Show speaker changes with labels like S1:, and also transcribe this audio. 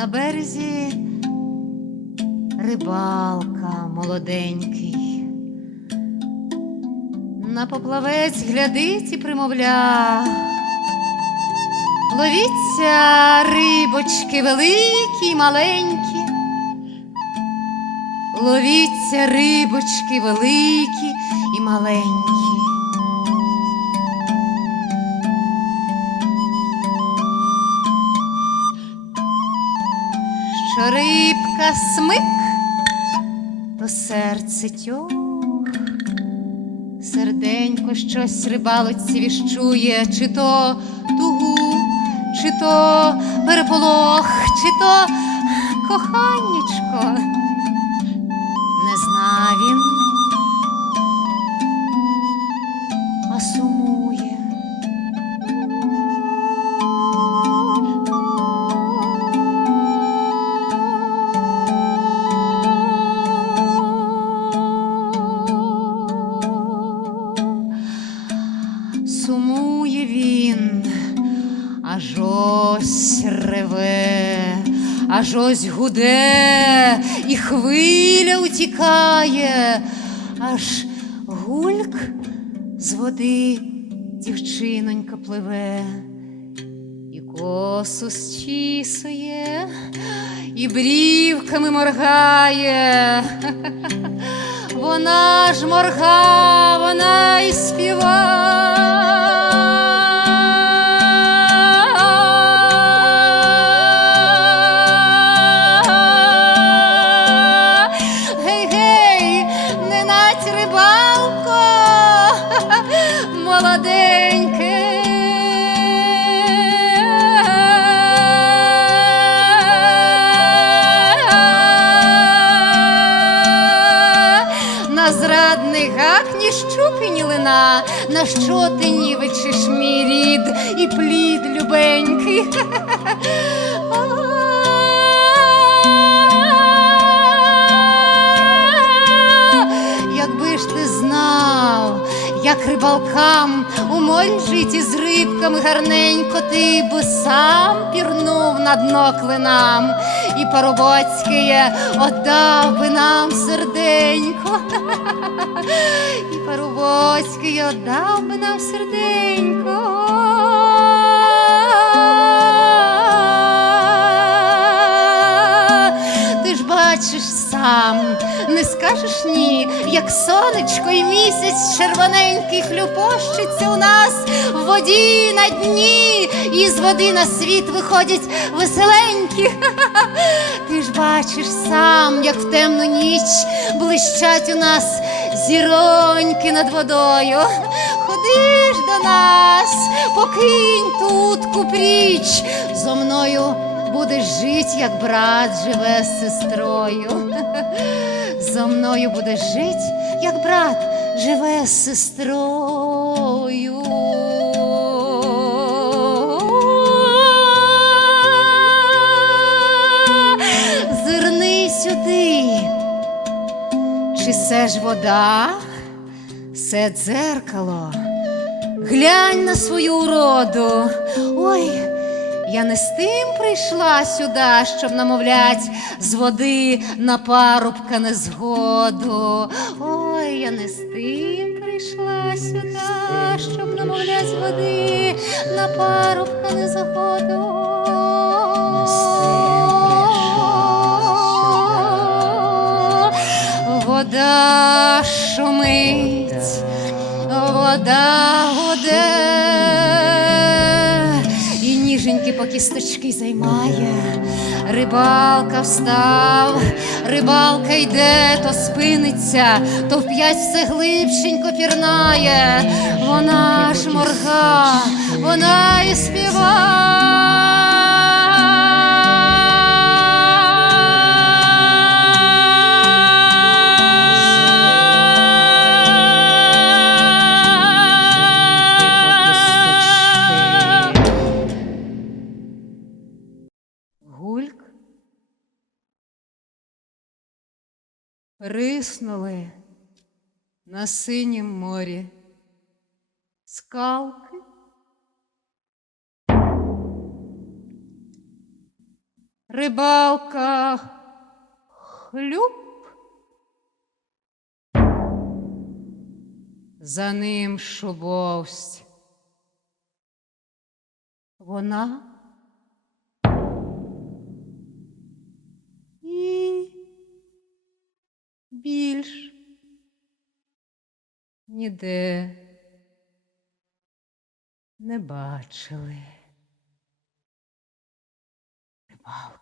S1: На березі рибалка молоденький. На поплавець глядить і примовля. Ловіться рибочки великі й маленькі. Ловіться рибочки великі і маленькі. Рибка смик, то серце тьох, серденько щось рибалоці віщує, чи то тугу, чи то переполох, чи то коханнячко. Ось реве, аж ось гуде, і хвиля утікає, аж гульк з води дівчинонька пливе, і косу зчісує, і брівками моргає. Вона ж морга, вона і співа. Гей, не нать рибалко, молоденьке. На зрадний гак ні щуки, ні лина, на що ти нівечиш мій рід і плід любенький. як рибалкам. У морі жить із рибками гарненько, ти би сам пірнув на дно клинам, і Парубоцький отдав би нам серденько, і Парубоцький отдав би нам серденько. Як сонечко і місяць червоненький хлюпощиться у нас в воді на дні, і з води на світ виходять веселенькі. Ти ж бачиш сам, як в темну ніч блищать у нас зіроньки над водою. Ходи ж до нас, покинь тут купріч, зо мною будеш жить, як брат живе з сестрою. Зо мною будеш жить, як брат живе з сестрою. Зирни сюди, чи це ж вода, це дзеркало. Глянь на свою уроду. Ой, я не з тим прийшла сюди, щоб намовлять з води на парубка незгоду. Ой, я не з тим прийшла сюди, щоб намовлять з води на парубка незгоду. Вода шумить, вода гуде, і по кісточки займає. Рибалка встав, рибалка йде, то спиниться, то вп'ять все глибшенько пірнає. Вона ж морга, вона і співа. Приснули на синім морі. Скалки. Рибалка хлюп. За ним шубовсть. Вона більш ніде не бачили рибалки.